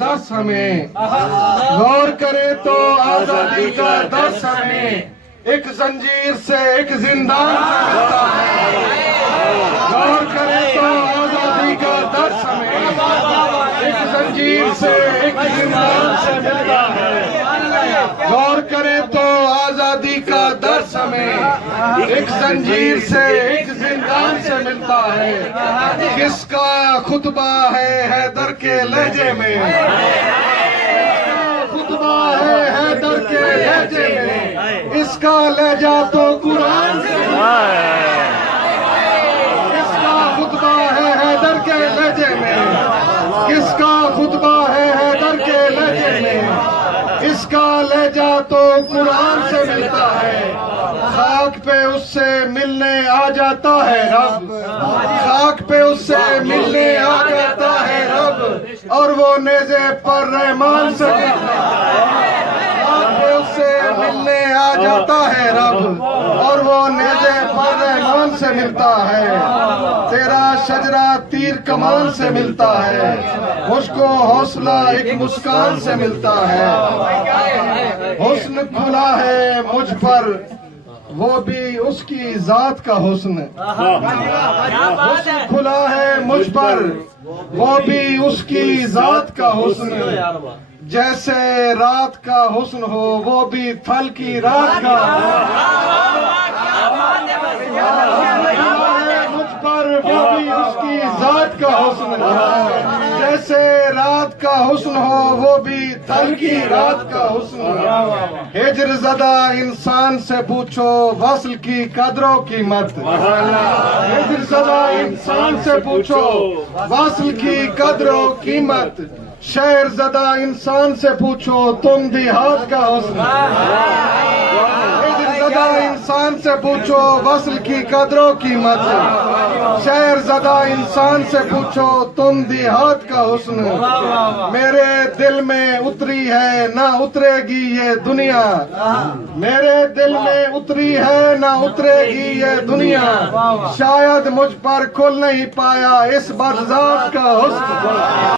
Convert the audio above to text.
درس ہمیں غور کرے تو آزادی کا درس ہمیں ایک زنجیر سے ایک زندان سے ملتا ہے غور کرے تو آزادی کا درس ہمیں ایک زنجیر سے ایک زندان سے ملتا ہے غور کرے تو آزادی کا درس ہمیں ایک زنجیر سے ایک زندان سے ملتا ہے کس کا خطبہ ہے حیدر کے لہجے میں خطبہ ہے حیدر کے لہجے میں اس کا لہجہ تو قرآن سے کس کا خطبہ ہے حیدر کے لہجے میں کس کا خطبہ ہے حیدر کے لہجے میں اس کا لہجہ تو قرآن سے ملتا ہے خاک پہ اس سے ملنے آ جاتا ہے رب خاک پہ اس سے ملنے آ جاتا ہے رب اور وہ نیزے پر رحمان سے خاک پہ اس سے ملنے آ جاتا ہے رب اور وہ نیزے پر رحمان سے ملتا ہے تیرا شجرہ تیر کمان سے ملتا ہے مجھ کو حوصلہ ایک مسکان سے ملتا ہے حسن کھلا ہے مجھ پر وہ بھی اس کی ذات کا حسن حسن کھلا ہے مجھ پر وہ بھی اس کی ذات کا حسن جیسے رات کا حسن ہو وہ بھی تھل کی رات کا مجھ پر وہ بھی اس کی ذات کا حسن جیسے رات کا حسن ہو وہ بھی تھل کی رات کا حسن ہجر زدہ انسان سے پوچھو وصل کی قدر و قیمت ہجر زدہ انسان سے پوچھو وصل کی قدر و قیمت شہر زدہ انسان سے پوچھو تم دیہات کا حسن ہجر زدہ انسان سے پوچھو وصل کی قدر و قیمت شہر زدہ انسان سے پوچھو تم دیہات کا حسن میرے دل میں اتری ہے نہ اترے گی یہ دنیا میرے دل میں اتری ہے نہ اترے گی یہ دنیا شاید مجھ پر کھل نہیں پایا اس بد ذات کا حسن